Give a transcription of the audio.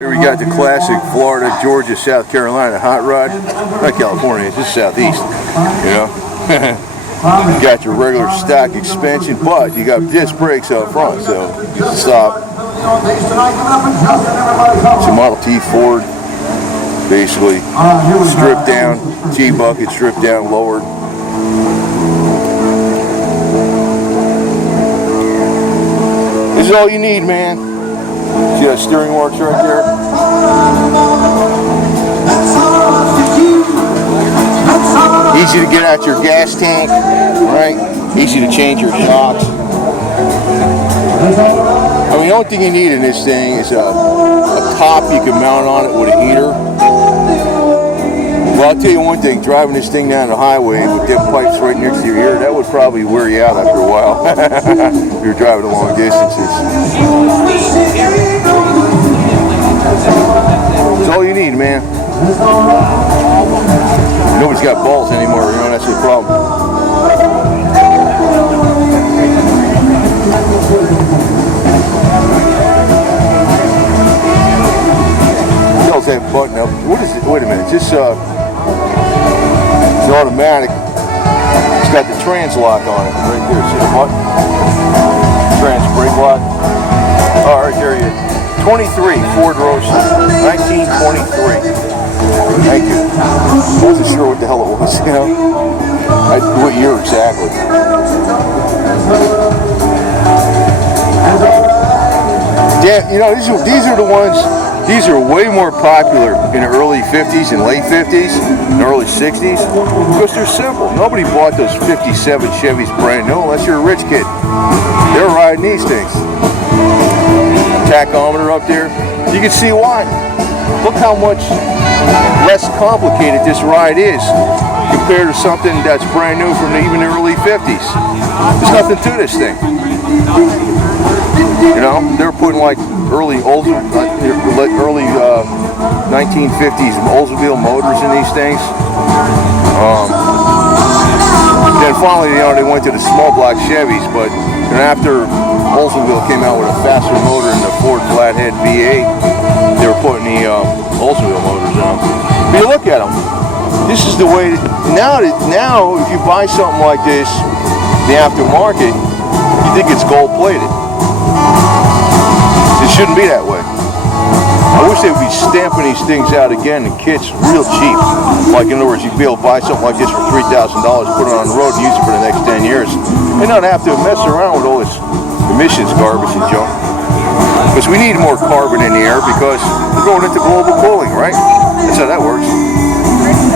Here we got the classic Florida, Georgia, South Carolina Hotrod. Not California, it's just southeast, you know. You got your regular stock expansion, but you got disc brakes up front, so you can stop. It's a Model T Ford, basically stripped down, T-bucket stripped down, lowered. This is all you need, man. See that steering works right there? Easy to get out your gas tank, right? Easy to change your shocks. I mean, the only thing you need in this thing is a top you can mount on it with a heater. Well, I'll tell you one thing, driving this thing down the highway with them pipes right next to your ear, that would probably wear you out after a while if you're driving long distances. That's all you need, man. Nobody's got balls anymore, you know, that's the problem. Tells that button up. What is it? Wait a minute. It's automatic. It's got the trans lock on it right there. See the button? Trans brake lock. Oh, right there you go. 23 Ford Roadster, 1923. Thank you. I wasn't sure what the hell it was, you know. What year exactly? Yeah, you know, these are the ones. These are way more popular in the early 50s and late 50s and early 60s because they're simple. Nobody bought those 57 Chevys brand new unless you're a rich kid. They're riding these things. Tachometer up there. You can see why. Look how much less complicated this ride is compared to something that's brand new from even the early 50s. There's nothing to this thing. You know, they're putting like early 1950s Oldsmobile motors in these things. Then finally, you know, they went to the small block Chevys, but after Oldsmobile came out with a faster motor in the Ford Flathead V8, they were putting the Oldsmobile motors on. But you look at them. This is the way. Now, if you buy something like this, the aftermarket, you think it's gold-plated. It shouldn't be that way. I wish they would be stamping these things out again in kits real cheap. Like, in other words, you'd be able to buy something like this for $3,000, put it on the road and use it for the next 10 years. And not have to mess around with all this emissions garbage and junk. Because we need more carbon in the air because we're going into global cooling, right?